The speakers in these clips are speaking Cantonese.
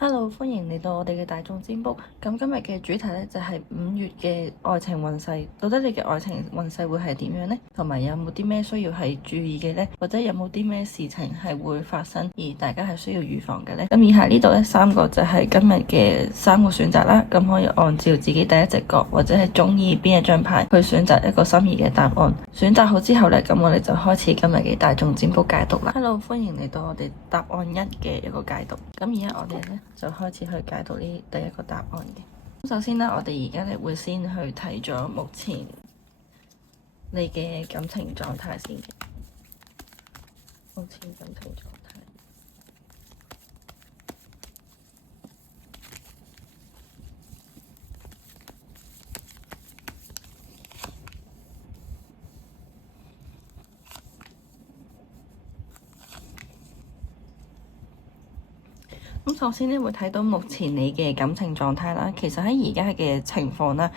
Hello，歡迎嚟到我哋嘅大眾占卜。咁今日嘅主題呢，就係5月嘅愛情運勢。到底你嘅愛情運勢會係點樣呢？同埋有冇啲咩需要係注意嘅呢？或者有冇啲咩事情係會發生而大家係需要預防嘅呢？咁以下呢度呢3個就係今日嘅3個選擇啦。咁可以按照自己第一直覺或者係中意邊一張牌去選擇一個心儀嘅答案。選擇好之後呢，咁我哋就開始今日嘅大眾占卜解讀啦。Hello，歡迎嚟到我哋答案1嘅一個解讀。咁而家我哋呢，就開始去解讀呢第一個答案嘅。首先呢，我哋而家咧會先去睇咗目前你嘅感情狀態先嘅。目前感情狀態，咁首先呢，會睇到目前你嘅感情狀態啦。其實喺而家嘅情況啦，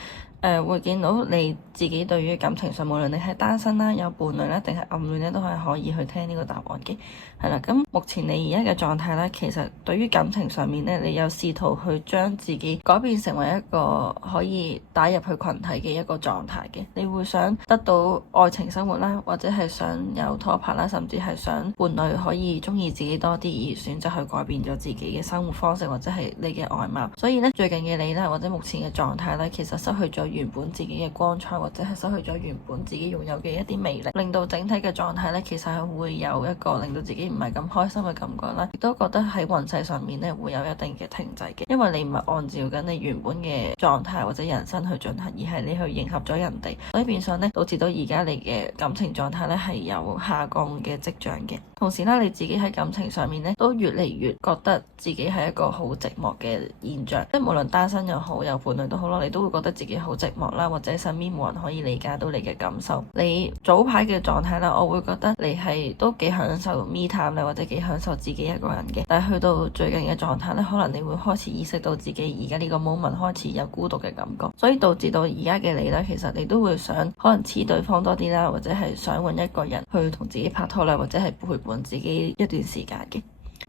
會見到你自己對於感情上，無論你係單身啦、有伴侶啦，定係暗戀咧，都係可以去聽呢個答案嘅。係啦，咁目前你而家嘅狀態咧，其實對於感情上面咧，你有試圖去將自己改變成為一個可以打入去群體嘅一個狀態嘅。你會想得到愛情生活啦，或者係想有拖拍啦，甚至係想伴侶可以中意自己多啲，而選擇去改變咗自己嘅生活方式，或者係你嘅外貌。所以咧，最近嘅你咧，或者目前嘅狀態咧，其實失去咗原本自己嘅光彩，或者係失去咗原本自己擁有嘅一啲魅力，令到整體嘅狀態咧，其實係會有一個令到自己唔係咁開心嘅感覺啦，亦都覺得喺運勢上面咧會有一定嘅停滯嘅，因為你唔係按照緊你原本嘅狀態或者人生去進行，而係你去迎合咗人哋，所以變相咧導致到而家你嘅感情狀態咧係有下降嘅跡象嘅。同時啦，你自己喺感情上面咧都越嚟越覺得自己係一個好寂寞嘅現象，即係無論單身又好，有伴侶都好啦，你都會覺得自己好寂寞啦，或者身邊冇人可以理解到你嘅感受。你早排嘅狀態啦，我會覺得你係都幾享受 me time 咧，或者幾享受自己一個人嘅。但係去到最近嘅狀態咧，可能你會開始意識到自己而家呢個 moment 開始有孤獨嘅感覺，所以導致到而家嘅你咧，其實你都會想可能黐對方多啲啦，或者係想揾一個人去同自己拍拖啦，或者係陪伴自己一段時間嘅。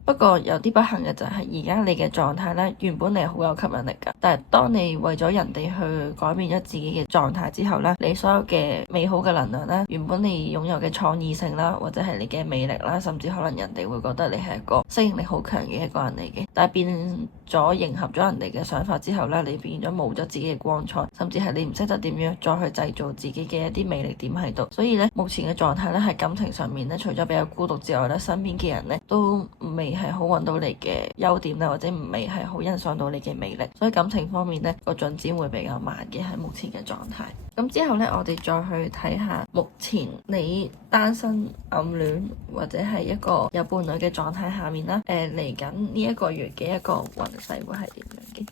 不過有啲不幸嘅就係而家你嘅狀態咧，原本你係好有吸引力㗎，但係當你為咗人哋去改變咗自己嘅狀態之後咧，你所有嘅美好嘅能量咧，原本你擁有嘅創意性啦，或者係你嘅魅力啦，甚至可能人哋會覺得你係一個適應力好強嘅一個人嚟嘅，但係變咗迎合咗人哋嘅想法之後咧，你變咗冇咗自己嘅光彩，甚至係你唔識得點樣再去製造自己嘅一啲魅力點喺度。所以咧，目前嘅狀態咧喺感情上面咧，除咗比較孤獨之外咧，身邊嘅人咧都未係好揾到你嘅優點啦，或者未係好欣賞到你嘅魅力，所以感情方面咧個進展會比較慢嘅喺目前嘅狀態。咁之後咧，我哋再去睇下目前你單身、暗戀或者係一個有伴侶嘅狀態下面啦，嚟緊呢一個月嘅一個運勢會係點樣嘅？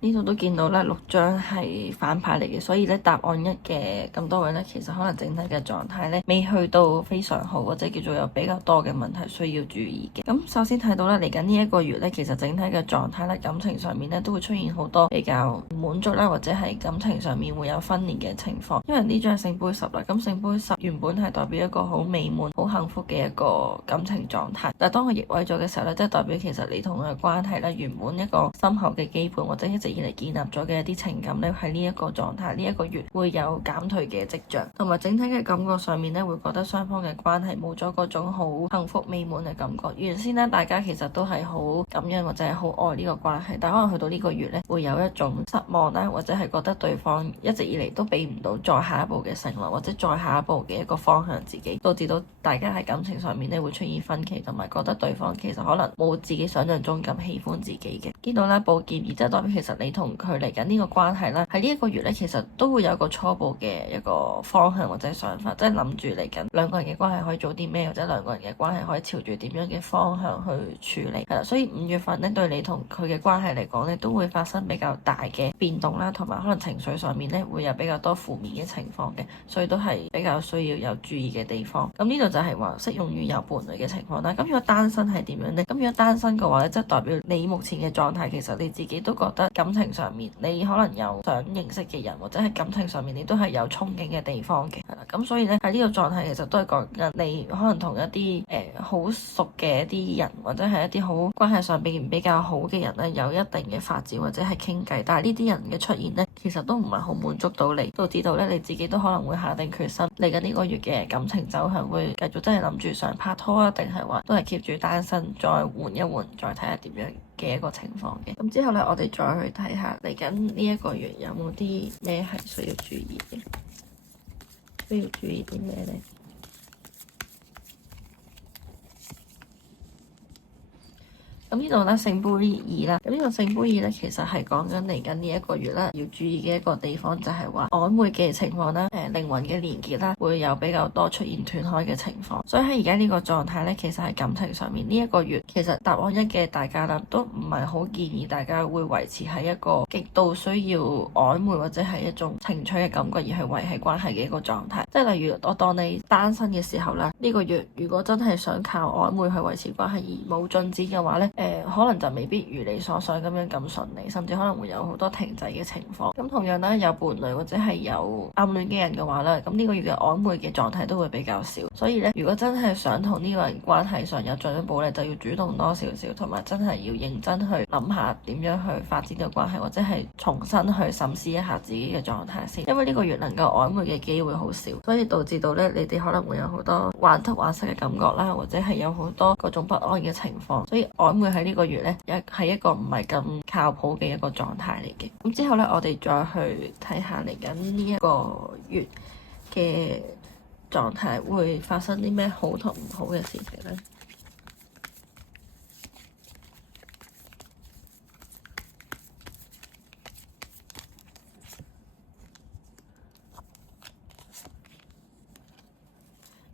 呢度都見到啦，6張係反牌嚟嘅，所以咧答案1嘅咁多位咧，其實可能整體嘅狀態咧未去到非常好，或者叫做有比較多嘅問題需要注意嘅。咁首先睇到啦，嚟緊呢一個月咧，其實整體嘅狀態咧，感情上面咧都會出現好多比較唔滿足啦，或者係感情上面會有分裂嘅情況。因為呢張聖杯10啦，咁聖杯10原本係代表一個好美滿、好幸福嘅一個感情狀態，但係當佢逆位咗嘅時候咧，即係代表其實你同佢嘅關係咧，原本一個深厚嘅基本或者一直以嚟建立咗嘅一啲情感咧，喺呢一個狀態呢一個月會有減退嘅跡象，同埋整體嘅感覺上面咧，會覺得雙方嘅關係冇咗嗰種好幸福美滿嘅感覺。原先咧大家其實都係好感恩或者係好愛呢個關係，但可能去到呢個月咧會有一種失望啦，或者係覺得對方一直以嚟都俾唔到再下一步嘅承諾，或者再下一步嘅一個方向自己，導致到大家喺感情上面咧會出現分歧，同埋覺得對方其實可能冇自己想象中咁喜歡自己嘅。見到咧寶劍二，即係代表其實你同佢嚟緊呢個關係啦，喺呢一個月咧，其實都會有一個初步嘅一個方向或者想法，即係諗住嚟緊兩個人嘅關係可以做啲咩，或者兩個人嘅關係可以朝住點樣嘅方向去處理。係啦，所以5月份咧對你同佢嘅關係嚟講咧，都會發生比較大嘅變動啦，同埋可能情緒上面咧會有比較多負面嘅情況嘅，所以都係比較需要有注意嘅地方。咁呢度就係話適用於有伴侶嘅情況啦。咁如果單身係點樣呢？咁如果單身嘅話咧，即係代表你目前嘅狀態，其實你自己都覺得感感情上面你可能有想認識嘅人，或者喺感情上面你都係有憧憬嘅地方嘅，係啦。咁所以咧喺呢個狀態其實都係講緊你可能同一啲好熟嘅一啲人，或者係一啲好關係上比較好嘅人咧，有一定嘅發展或者係傾偈。但係呢啲人嘅出現咧，其實都唔係好滿足到你，導致到咧你自己都可能會下定決心嚟緊呢個月嘅感情走向會繼續真係諗住想拍拖啊，定係話都係 keep 住單身，再換一換，再睇下點樣嘅一個情況嘅。咁之後咧，我哋再去睇下嚟緊呢一個月有冇啲咩係需要注意嘅，需要注意啲咩呢？咁呢度咧聖杯二啦，咁呢個聖杯二咧其實係講緊嚟緊呢一個月啦，要注意嘅一個地方就係話曖昧嘅情況啦，靈魂嘅連結啦，會有比較多出現斷開嘅情況。所以喺而家呢個狀態咧，其實喺感情上面呢一個月，其實答案一嘅大家啦，都唔係好建議大家會維持喺一個極度需要曖昧或者係一種情趣嘅感覺而去維繫關係嘅一個狀態。即係例如我當你單身嘅時候啦，呢個月如果真係想靠曖昧去維持關係而冇進展嘅話咧，可能就未必如你所想咁樣咁順利，甚至可能會有好多停滯嘅情況。咁同樣啦，有伴侶或者係有暗戀嘅人嘅話咧，咁呢個月嘅曖昧嘅狀態都會比較少。所以咧，如果真係想同呢個人關係上有進一步咧，就要主動多少少，同埋真係要認真去諗下點樣去發展個關係，或者係重新去審視一下自己嘅狀態先。因為呢個月能夠曖昧嘅機會好少，所以導致到咧你哋可能會有好多患得患失嘅感覺啦，或者係有好多各種不安嘅情況。所以曖昧喺呢個月咧，係一個唔係咁靠譜嘅一個狀態嚟嘅。咁之後咧，我哋再去睇下嚟緊呢一個月嘅狀態會發生啲咩好同唔好嘅事情咧。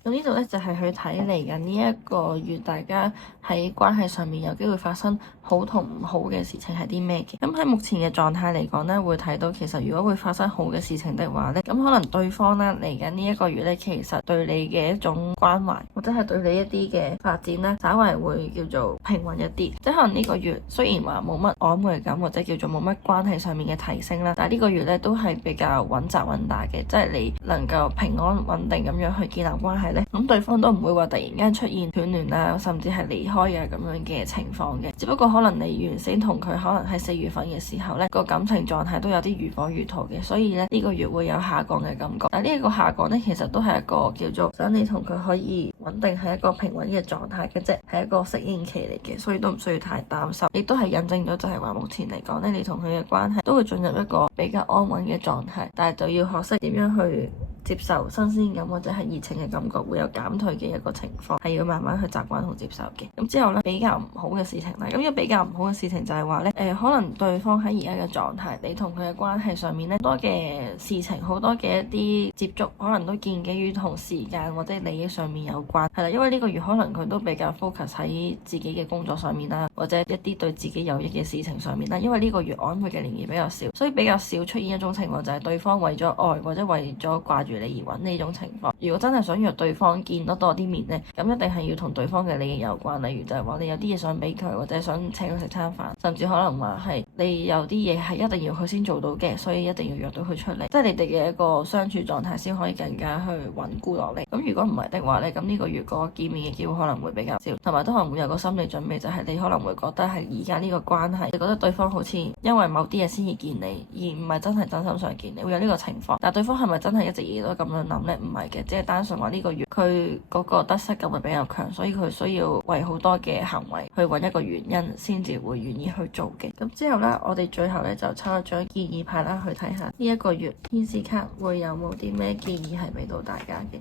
咁呢度咧就係去睇嚟緊呢一個月，大家喺關係上面有機會發生好同唔好嘅事情係啲咩嘅？咁喺目前嘅狀態嚟講咧，會睇到其實如果會發生好嘅事情的話咧，咁可能對方咧嚟緊呢一個月咧，其實對你嘅一種關懷或者係對你一啲嘅發展咧，稍為會叫做平穩一啲。即係可能呢個月雖然話冇乜曖昧感或者叫做冇乜關係上面嘅提升啦，但係呢個月咧都係比較穩紮穩打嘅，即係你能夠平安穩定咁樣去建立關係。咁對方都唔會話突然間出現斷聯啊，甚至係離開啊咁樣嘅情況嘅。只不過可能你原先同佢可能喺4月份嘅時候呢個感情狀態都有啲如火如荼嘅，所以呢個月會有下降嘅感覺。但係呢一個下降呢，其實都係一個叫做想你同佢可以穩定係一個平穩嘅狀態嘅啫，係一個適應期嚟嘅，所以都唔需要太擔心。亦都係印證咗就係話目前嚟講呢，你同佢嘅關係都會進入一個比較安穩嘅狀態，但係就要學識點樣去接受新鮮感或者係熱情嘅感覺會有減退嘅一個情況，係要慢慢去習慣同接受嘅。咁之後咧，比較唔好嘅事情啦，咁一比較唔好嘅事情就係話咧，可能對方喺而家嘅狀態，你同佢嘅關係上面咧，多嘅事情，好多嘅一啲接觸，可能都建基於同時間或者利益上面有關，係啦，因為呢個月可能佢都比較 focus 喺自己嘅工作上面啦，或者一啲對自己有益嘅事情上面啦。因為呢個月曖昧嘅連結比較少，所以比較少出現一種情況就係對方為咗愛或者為咗掛住你而揾呢種情況。如果真係想約對方見得多啲面呢，咁一定係要同對方嘅利益有關。例如就係話你有啲嘢想俾佢，或者想請佢食餐飯，甚至可能話係你有啲嘢係一定要佢先做到嘅，所以一定要約到佢出嚟，即係你哋嘅一個相處狀態先可以更加去穩固落嚟。咁如果唔係的話呢，咁呢個月個見面嘅機會可能會比較少，同埋都可能會有個心理準備，就係你可能會覺得係而家呢個關係，你覺得對方好似因為某啲嘢先至見你，而唔係真係真心想見你，會有呢個情況。但對方係咪真係一直以來都咁樣諗呢？唔係嘅，只係單純話呢個月佢嗰個得失感會比較強，所以佢需要為好多嘅行為去揾一個原因，先至會願意去做嘅。咁之後呢，我哋最後呢就抽一張建議牌啦，去睇下呢一個月天使卡會有冇啲咩建議係俾到大家嘅。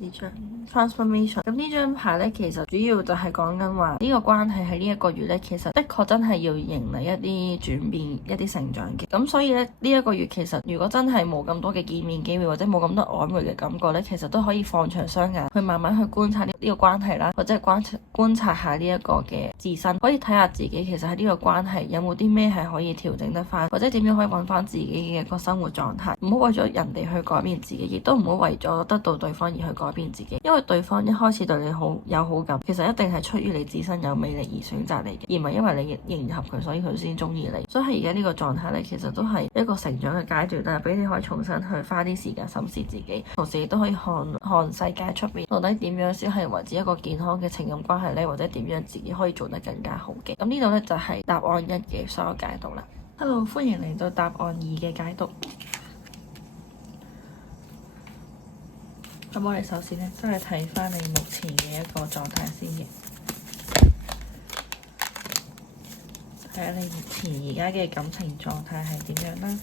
呢張 transformation，咁呢張牌咧，其實主要就係講緊話呢個關係喺呢一個月咧，其實的確真係要迎嚟一啲轉變、一啲成長嘅。咁所以咧，呢一個月其實如果真係冇咁多嘅見面機會，或者冇咁多曖昧嘅感覺咧，其實都可以放長雙眼去慢慢去觀察呢個關係啦，或者係觀察下呢一個嘅自身，可以睇下自己其實喺呢個關係有冇啲咩係可以調整得翻，或者點樣可以揾翻自己嘅一個生活狀態。唔好為咗人哋去改變自己，亦都唔好為咗得到對方而去改變自己。因為對方一開始對你有好感，其實一定係出於你自身有魅力而選擇你嘅，而唔係因為你迎合佢，所以佢先中意你。所以喺而家呢個狀態咧，其實都係一個成長嘅階段啦，俾你可以重新去花啲時間審視自己，同時亦都可以看世界出邊到底點樣先係維持一個健康嘅情感關係咧，或者點樣自己可以做得更加好嘅。咁呢度咧就係答案1嘅所有解讀啦。Hello， 歡迎嚟到答案2嘅解讀。咁我哋首先咧都係睇翻你目前嘅一個狀態先嘅，睇下你目前而家嘅感情狀態係點樣啦。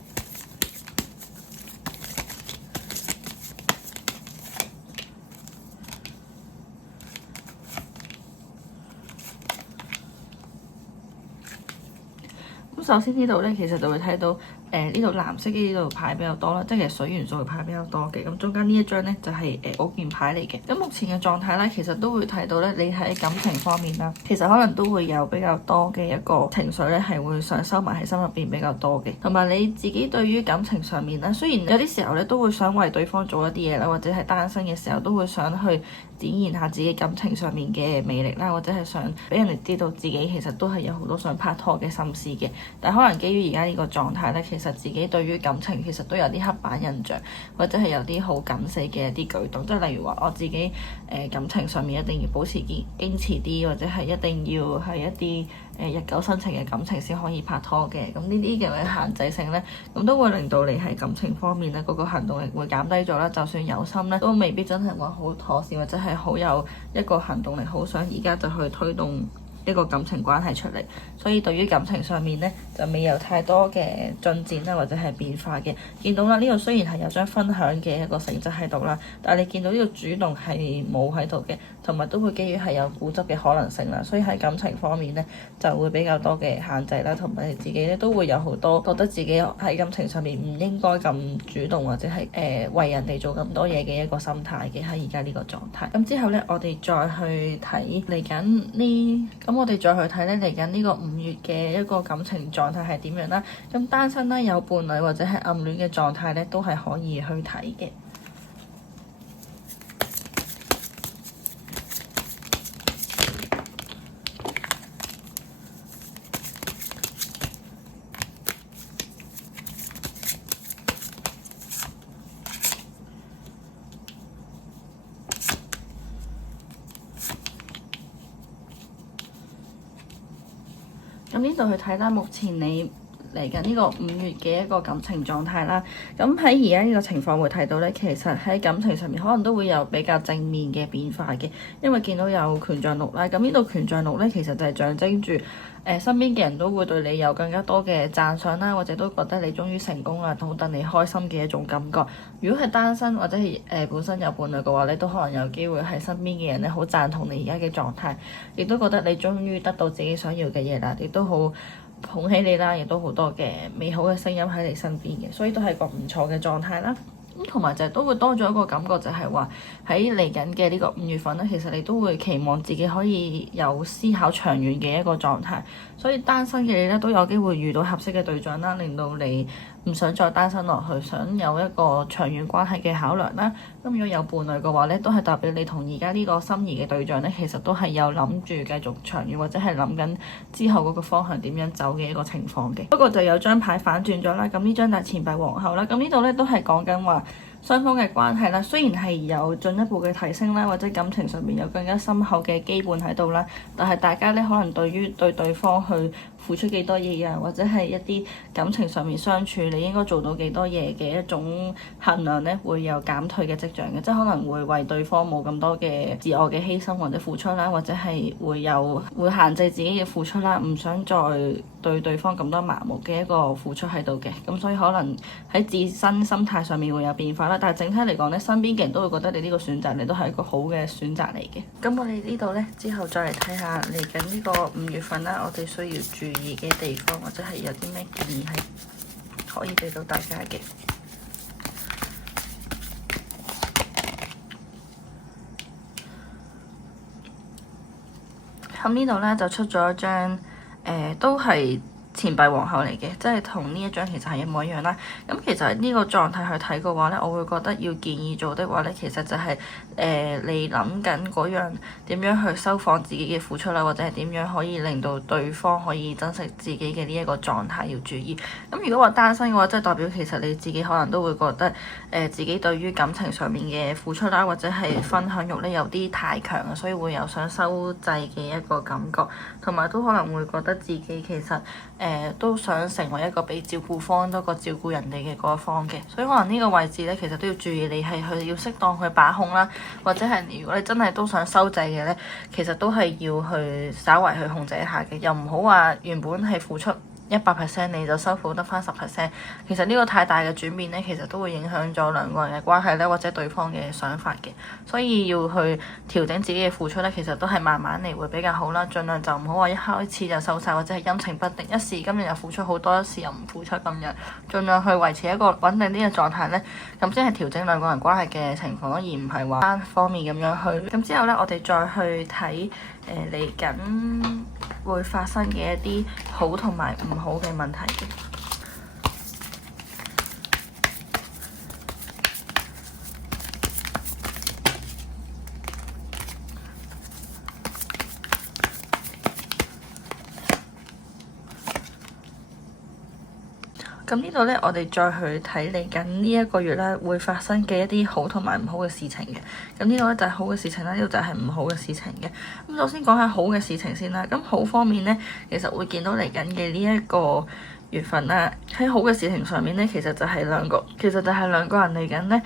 咁首先呢度咧，其實就會睇到。呢度藍色嘅呢度牌比較多啦，即係其實水元素嘅牌比較多嘅。咁中間呢一張咧就係寶劍牌嚟嘅。咁目前嘅狀態咧，其實都會睇到咧，你喺感情方面啦，其實可能都會有比較多嘅一個情緒咧，係會想收埋喺心入邊比較多嘅。同埋你自己對於感情上面咧，雖然有啲時候咧都會想為對方做一啲嘢啦，或者係單身嘅時候都會想去展現下自己感情上面嘅魅力啦，或者係想俾人哋知道自己其實都係有好多想拍拖嘅心思嘅。但係可能基於而家呢個狀態咧，其實自己對於感情其實都有啲刻板印象，或者係有啲好緊死嘅一啲舉動，即係例如話我自己感情上面一定要保持矜持啲，或者係一定要係一啲日久生情嘅感情先可以拍拖嘅。咁呢啲嘅限制性咧，咁都會令到你喺感情方面咧嗰個行動力會減低咗啦。就算有心咧，都未必真係話好妥善，或者係好有一個行動力，好想而家就去推動一個感情關係出嚟，所以對於感情上面咧就未有太多嘅進展啦，或者係變化嘅。見到啦，呢度雖然係有張分享嘅一個性質喺度啦，但係你見到呢個主動係冇喺度嘅，同埋都會基於係有固執嘅可能性啦。所以喺感情方面咧就會比較多嘅限制啦，同埋你自己咧都會有好多覺得自己喺感情上面唔應該咁主動，或者係為人哋做咁多嘢嘅一個心態嘅喺而家呢個狀態。咁之後咧，我哋再去睇嚟緊呢咁我哋再去睇咧嚟緊呢個5月嘅一個感情狀態係點樣啦。咁單身啦、有伴侶或者係暗戀嘅狀態咧，都係可以去睇嘅。咁呢度去睇啦，目前你嚟緊呢個5月嘅一個感情狀態啦。咁喺而家呢個情況會睇到咧，其實喺感情上面可能都會有比較正面嘅變化嘅，因為見到有權杖6啦。咁呢度權杖6咧，其實就係象徵住身邊嘅人都會對你有更加多嘅讚賞啦，或者都覺得你終於成功啦，好等你開心嘅一種感覺。如果係單身或者係本身有伴侶嘅話咧，都可能有機會係身邊嘅人咧好贊同你而家嘅狀態，亦都覺得你終於得到自己想要嘅嘢啦，亦都好捧起你啦，亦都好多嘅美好嘅聲音喺你身邊嘅，所以都係個唔錯嘅狀態啦。咁同埋就係都會多咗一個感覺，就係話喺嚟緊嘅呢個5月份咧，其實你都會期望自己可以有思考長遠嘅一個狀態，所以單身嘅你咧都有機會遇到合適嘅對象啦，令到你唔想再單身落去，想有一個長遠關係嘅考量啦。咁如果有伴侶嘅話咧，都係代表你同而家呢個心儀嘅對象咧，其實都係有諗住繼續長遠，或者係諗緊之後嗰個方向點樣走嘅一個情況嘅。不過就有張牌反轉咗啦，咁呢張就係錢幣皇后啦。咁呢度咧都係講緊話雙方嘅關係啦，雖然係有進一步嘅提升啦，或者感情上面有更加深厚嘅基本喺度啦，但係大家咧可能對於對方去付出幾多嘢啊，或者係一啲感情上面相處你應該做到幾多嘢嘅一種衡量咧，會有減退嘅跡象嘅，即係可能會為對方冇咁多嘅自我嘅犧牲或者付出啦，或者係會限制自己嘅付出啦，唔想再對對方咁多麻木嘅一個付出喺度嘅，咁所以可能喺自身心態上面會有變化啦。但係整體嚟講咧，身邊嘅人都會覺得你呢個選擇你都係一個好嘅選擇嚟嘅。咁我哋呢度咧之後再嚟睇下嚟緊呢個5月份啦，我哋需要注意嘅地方或者係有啲咩建議係可以俾到大家嘅。咁呢度咧就出咗一張，都係錢幣皇后嚟嘅，即係同呢一張其實係一模一樣啦。咁其實呢個狀態去睇嘅話咧，我會覺得要建議做的話咧，其實就係、你諗緊嗰樣點樣去收放自己嘅付出啦，或者係點樣可以令到對方可以珍惜自己嘅呢一個狀態要注意。咁如果話單身嘅話，即係代表其實你自己可能都會覺得自己對於感情上面嘅付出啦，或者係分享欲咧有啲太強啊，所以會有想收掣嘅一個感覺，同埋都可能會覺得自己其實都想成為一個被照顧方多過照顧人哋嘅嗰一方嘅，所以可能呢個位置咧，其實都要注意你係去要適當去把控啦，或者係如果你真係都想收掣嘅咧，其實都係要去稍為去控制一下嘅，又唔好話原本係付出100%你就收復得返10%，其實呢個太大嘅轉變呢，其實都會影響咗兩個人嘅關係咧，或者對方嘅想法嘅，所以要去調整自己嘅付出呢，其實都係慢慢嚟會比較好啦，盡量就唔好話一開始就收晒，或者係陰晴不定，一時今日又付出好多，一時又唔付出咁樣，盡量去維持一個穩定啲嘅狀態呢，咁先係調整兩個人關係嘅情況，而唔係話單方面咁樣去。咁之後呢，我哋再去睇嚟緊會發生嘅一啲好同埋唔好嘅問題嘅。咁呢度咧，我哋再去睇嚟緊呢一個月咧，會發生嘅一啲好同埋唔好嘅事情嘅。咁呢個咧就係好嘅事情啦，呢度就係唔好嘅事情嘅。咁首先講下好嘅事情先啦。咁好方面咧，其實會見到嚟緊嘅呢一個月份啦，喺好嘅事情上面咧，其實就係兩個人嚟緊咧，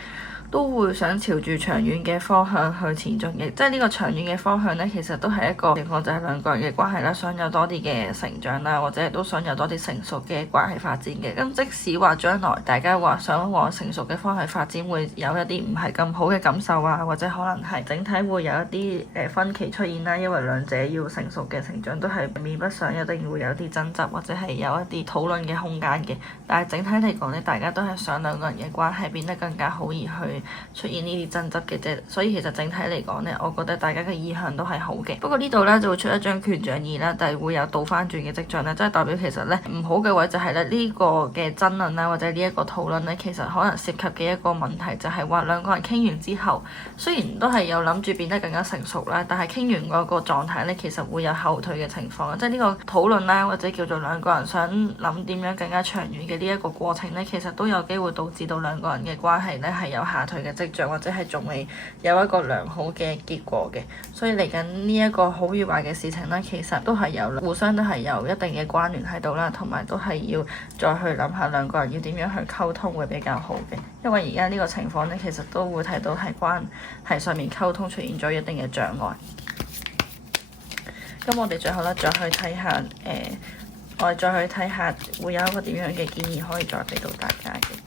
都會想朝住長遠嘅方向去前進嘅，即係呢個長遠嘅方向呢，其實都係一個情況，就係兩個人嘅關係啦，想有多啲嘅成長啦，或者都想有多啲成熟嘅關係發展嘅。咁即使話將來大家話想往成熟嘅方向發展，會有一啲唔係咁好嘅感受啊，或者可能係整體會有一啲分歧出現啦，因為兩者要成熟嘅成長都係免不上一定會有啲爭執，或者係有一啲討論嘅空間嘅。但係整體嚟講呢，大家都係想兩個人嘅關係變得更加好，而去出現呢啲爭執嘅啫，所以其實整體嚟講呢，我覺得大家嘅意向都係好嘅。不過呢度呢，就會出一張權杖2啦，但係會有倒翻轉嘅跡象咧，即係代表其實呢唔好嘅位就係咧呢個嘅爭論啦，或者呢一個討論呢，其實可能涉及嘅一個問題就係話兩個人傾完之後，雖然都係有諗住變得更加成熟啦，但係傾完嗰個狀態呢，其實會有後退嘅情況，即係呢個討論啦，或者叫做兩個人想諗點樣更加長遠嘅呢一個過程呢，其實都有機會導致到兩個人嘅關係呢係有下退嘅跡象，或者係仲未有一個良好嘅結果嘅，所以嚟緊呢一個好與壞嘅事情呢，其實都係有互相都係有一定嘅關聯喺度啦，同埋都係要再去諗下兩個人要點樣去溝通會比較好嘅，因為而家呢個情況呢，其實都會睇到係關係上面溝通出現咗一定嘅障礙。咁我哋最後咧再去睇下我哋再去睇下會有一個點樣嘅建議可以再俾到大家嘅。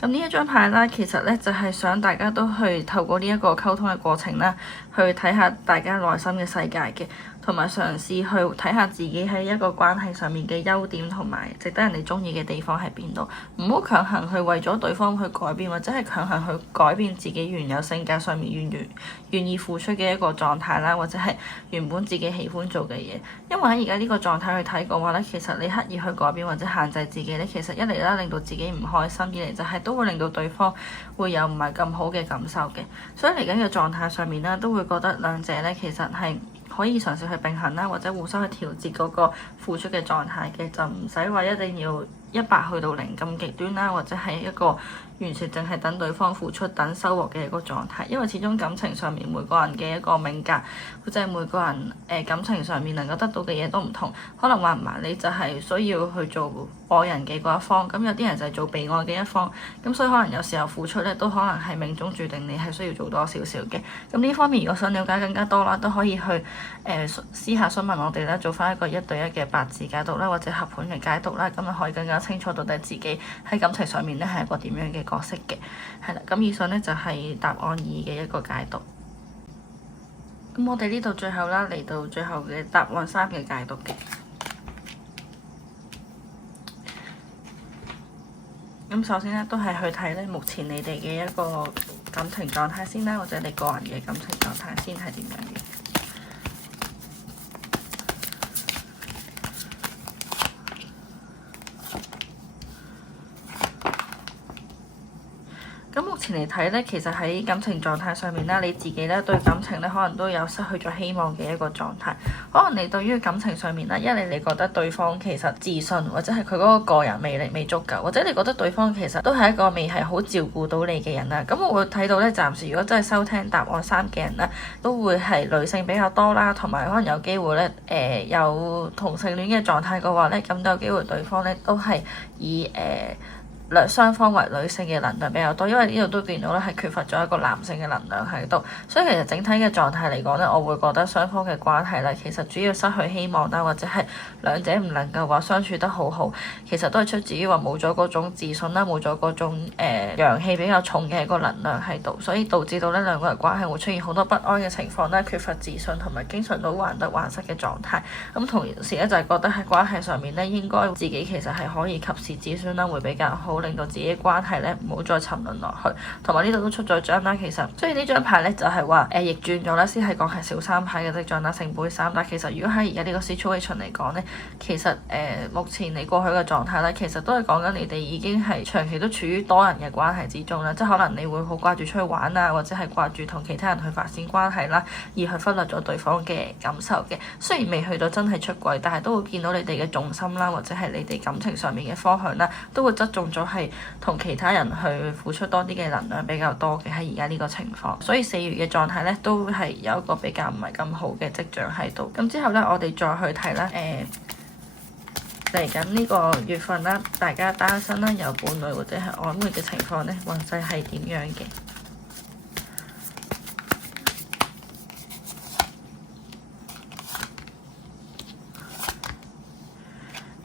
咁呢一張牌啦，其實咧就係想大家都去透過呢一個溝通嘅過程啦，去睇下大家內心嘅世界嘅，同埋嘗試去睇下自己喺一個關係上面嘅優點同埋值得人哋中意嘅地方喺邊度，唔好強行去為咗對方去改變，或者係強行去改變自己原有性格上面願意付出嘅一個狀態啦，或者係原本自己喜歡做嘅嘢。因為喺而家呢個狀態去睇嘅話咧，其實你刻意去改變或者限制自己咧，其實一嚟啦令到自己唔開心，二嚟就係都會令到對方會有唔係咁好嘅感受嘅。所以嚟緊嘅狀態上面咧，都會覺得兩者咧其實係可以嘗試去平衡啦，或者互相去調節嗰個付出嘅狀態嘅，就唔使話一定要100去到0咁極端啦，或者係一個完全淨係等對方付出等收穫嘅一個狀態。因為始終感情上面每個人嘅一個命格，或者係每個人感情上面能夠得到嘅嘢都唔同，可能話唔埋你就係需要去做愛人嘅嗰一方，咁有啲人就係做被愛嘅一方，咁所以可能有時候付出咧都可能係命中注定你係需要做多少少嘅。咁呢方面如果想了解更加多啦，都可以去私下詢問我哋啦，做翻一個1對1嘅八字解讀啦，或者合盤嘅解讀啦，咁就可以更加清楚到底自己喺感情上面咧係一個點樣嘅角色嘅。係啦，咁以上咧就係答案2嘅一個解讀。咁我哋呢度最後啦，嚟到最後嘅答案3嘅解讀嘅。咁首先咧，都係去睇咧目前你哋嘅一個感情狀態先啦，或者你個人嘅感情狀態先係點樣嘅。咁目前嚟睇咧，其實喺感情狀態上面啦，你自己咧對感情咧可能都有失去咗希望嘅一個狀態。可能你對於感情上面啦，一嚟你覺得對方其實自信，或者係佢嗰個人魅力未足夠，或者你覺得對方其實都係一個未係好照顧到你嘅人啦。咁我會睇到咧，暫時如果真係收聽答案3嘅人啦，都會係女性比較多啦，同埋可能有機會咧有同性戀嘅狀態嘅話咧，咁有機會對方咧都係以雙方為女性嘅能量比較多，因為呢度都見到咧係缺乏咗一個男性嘅能量喺度，所以其實整體嘅狀態嚟講咧，我會覺得雙方嘅關係咧，其實主要失去希望啦，或者係兩者唔能夠話相處得好好，其實都係出自於話冇咗嗰種自信啦，冇咗嗰種陽氣比較重嘅一個能量喺度，所以導致到呢兩個人關係會出現好多不安嘅情況啦，缺乏自信同埋經常都患得患失嘅狀態。咁同時咧就係覺得喺關係上面咧，應該自己其實係可以及時止損啦，會比較好。令到自己關係咧唔好再沉淪落去，同埋呢度都出咗張啦。其實雖然呢張牌咧就係話逆轉咗啦，先係講係小三牌嘅跡象啦，聖杯3。但其實如果喺而家呢個 situation 嚟講咧，其實目前你過去嘅狀態咧，其實都係講緊你哋已經係長期都處於多人嘅關係之中啦。即係可能你會好掛住出去玩啊，或者係掛住同其他人去發展關係啦，而去忽略咗對方嘅感受嘅。雖然未去到真係出軌，但係都會見到你哋嘅重心啦，或者係你哋感情上面嘅方向啦，都會側重咗係同其他人去付出多啲嘅能量比較多嘅喺而家呢個情況，所以4月嘅狀態咧都係有一個比較唔係咁好嘅跡象喺度。咁之後咧，我哋再去睇啦，嚟緊呢個月份啦，大家單身啦、有伴侶或者係曖昧嘅情況咧，運勢係點樣嘅？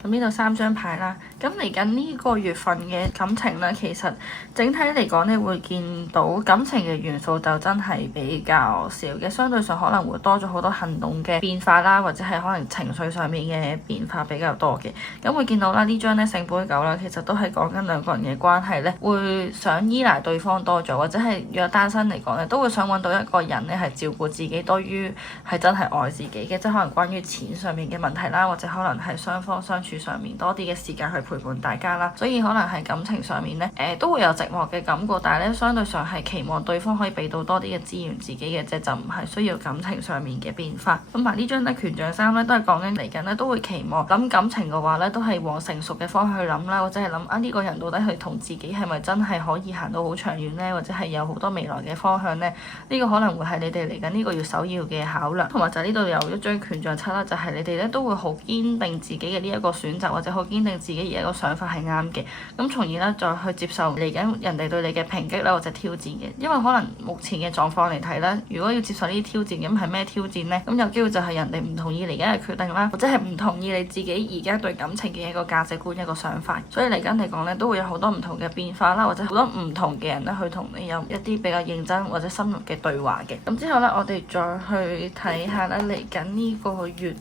咁呢度3張牌啦，咁嚟緊呢個月份嘅感情咧，其實整體嚟講咧，會見到感情嘅元素就真係比較少嘅，相對上可能會多咗好多行動嘅變化啦，或者係可能情緒上面嘅變化比較多嘅。咁會見到啦，呢張咧聖杯9啦，其實都係講緊兩個人嘅關係咧，會想依賴對方多咗，或者係如果單身嚟講咧，都會想揾到一個人咧係照顧自己多於係真係愛自己嘅，即係可能關於錢上面嘅問題啦，或者可能係雙方相處上面多啲嘅時間去陪伴大家啦，所以可能係感情上面咧，都會有寂寞嘅感覺，但係咧相對上係期望對方可以俾到多啲嘅資源自己嘅啫，就唔係需要感情上面嘅變化。咁埋呢張咧權杖3咧都係講緊嚟緊咧都會期望諗感情嘅話咧，都係往成熟嘅方向去諗啦，或者係諗啊呢個人到底係同自己係咪真係可以行到好長遠咧，或者係有好多未來嘅方向咧？呢個可能會係你哋嚟緊呢個月首要嘅考量。同埋就係呢度有一張權杖7啦，就係你哋咧都會好堅定自己嘅呢一個選擇，或者好堅定自己而一個想法係啱嘅，咁從而咧再去接受嚟緊人哋對你嘅抨擊啦，或者挑戰嘅。因為可能目前嘅狀況嚟睇咧，如果要接受呢啲挑戰，咁係咩挑戰呢？咁有機會就係人哋唔同意你而家嘅決定啦，或者係唔同意你自己而家對感情嘅一個價值觀、一個想法。所以嚟緊嚟講咧，都會有好多唔同嘅變化啦，或者好多唔同嘅人咧去同你有一啲比較認真或者深入嘅對話嘅。咁之後咧，我哋再去睇下咧嚟緊呢個月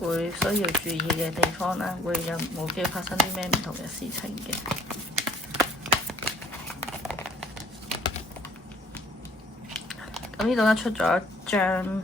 會需要注意嘅地方啦，會有冇機會發生啲咩唔同嘅事情嘅？咁呢度咧出咗一張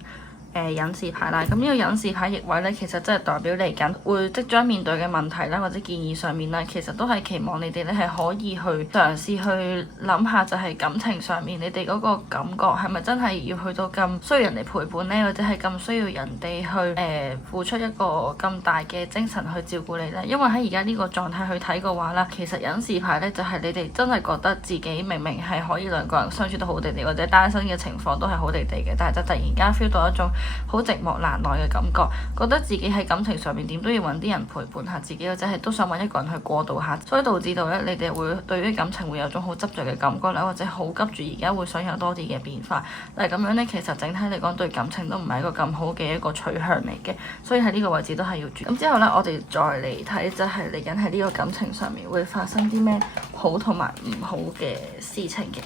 隱士牌啦，咁呢個隱士牌逆位咧，其實真係代表嚟緊會即將面對嘅問題啦，或者建議上面啦，其實都係期望你哋咧係可以去嘗試去諗下，就係感情上面你哋嗰個感覺係咪真係要去到咁需要人哋陪伴呢？或者係咁需要人哋去付出一個咁大嘅精神去照顧你呢？因為喺而家呢個狀態去睇嘅話啦，其實隱士牌咧就係你哋真係覺得自己明明係可以兩個人相處得好地地，或者單身嘅情況都係好地地嘅，但係就突然間 feel 到一種好寂寞難耐嘅感覺，覺得自己喺感情上面點都要揾啲人陪伴下自己，或者係都想揾一個人去過渡下，所以導致到咧你哋會對於感情會有種好執着嘅感覺啦，或者好急住而家會想有多啲嘅變化。但係咁樣咧，其實整體嚟講對感情都唔係一個咁好嘅一個取向嚟嘅，所以喺呢個位置都係要注意。咁之後咧，我哋再嚟睇就係嚟緊喺呢個感情上面會發生啲咩好同埋唔好嘅事情嘅。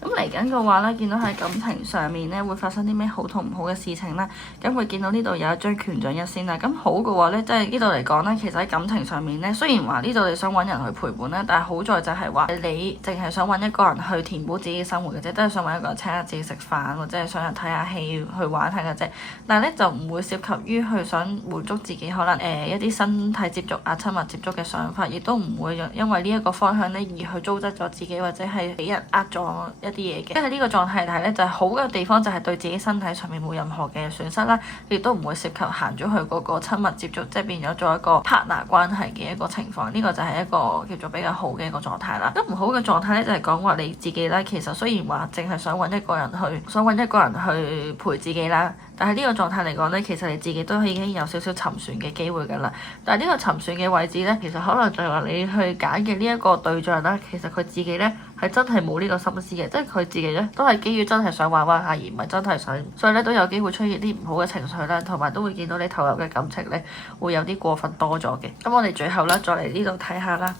咁嚟緊嘅話咧，見到喺感情上面咧會發生啲咩好同唔好嘅事情啦。咁會見到呢度有一張權杖一先啦。咁好嘅話咧，即係呢度嚟講咧，其實喺感情上面咧，雖然話呢度你想揾人去陪伴咧，但係好在就係話你淨係想揾一個人去填補自己嘅生活嘅啫，都係想揾一個人請下自己食飯，或者係想人睇下戲去玩下嘅啫。但係咧就唔會涉及於去想滿足自己可能一啲身體接觸啊、親密接觸嘅想法，亦都唔會因為呢一個方向咧而去糟質咗自己，或者係俾人呃咗啲嘢嘅。即係呢個狀態睇咧，就係好嘅地方就係對自己身體上面冇任何嘅損失啦，亦都唔會涉及行咗去嗰個親密接觸，即係變咗做一個 partner 關係嘅一個情況。呢個就係一個叫做比較好嘅一個狀態啦。咁唔好嘅狀態咧，就係講話你自己咧，其實雖然話淨係想揾一個人去陪自己啦。但係呢個狀態嚟講咧，其實你自己都已經有少少沉船嘅機會㗎啦。但係呢個沉船嘅位置咧，其實可能就係話你去揀嘅呢一個對象啦，其實佢自己咧係真係冇呢個心思嘅，即係佢自己咧都係基於真係想玩玩下，而唔係真係想，所以咧都有機會出現啲唔好嘅情緒啦，同埋都會見到你投入嘅感情咧會有啲過分多咗嘅。咁我哋最後咧再嚟呢度睇下啦，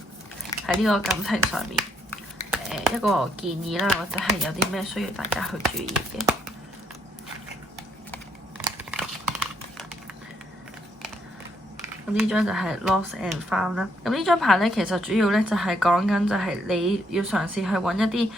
喺呢個感情上面一個建議啦，或者係有啲咩需要大家去注意嘅。咁呢張就係 Lost and Found 啦。咁呢張牌咧，其實主要咧就係講緊就係你要嘗試去揾一啲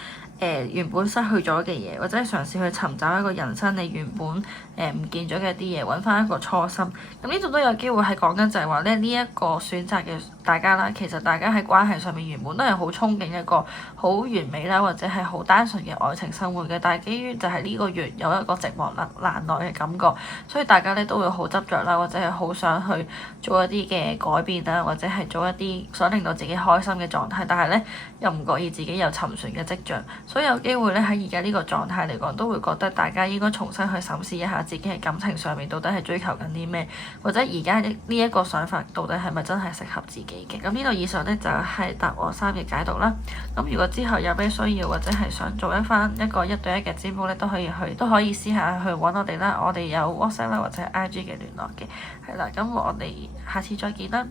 原本失去咗嘅嘢，或者係嘗試去尋找一個人生你原本唔見咗嘅一啲嘢，揾翻一個初心。咁呢度都有機會係講緊就係話咧呢一個選擇嘅大家啦，其實大家喺關係上面原本都係好憧憬一個好完美啦，或者係好單純嘅愛情生活嘅，但係基於就係呢個月有一個寂寞難耐嘅感覺，所以大家咧都會好執着啦，或者係好想去做一啲嘅改變啦，或者係做一啲想令到自己開心嘅狀態，但係咧又唔覺意自己有沉船嘅跡象。所以有機會咧喺而家呢個狀態嚟講，都會覺得大家應該重新去審視一下自己喺感情上面到底係追求緊啲咩，或者而家呢一個想法到底係咪真係適合自己嘅。咁呢度以上咧就係答案3嘅解讀啦。咁如果之後有咩需要或者係想做翻一個1對1嘅占卜咧，都可以私下去揾我哋啦。我哋有 WhatsApp 啦或者係 IG 嘅聯絡嘅，係啦。咁我哋下次再見啦。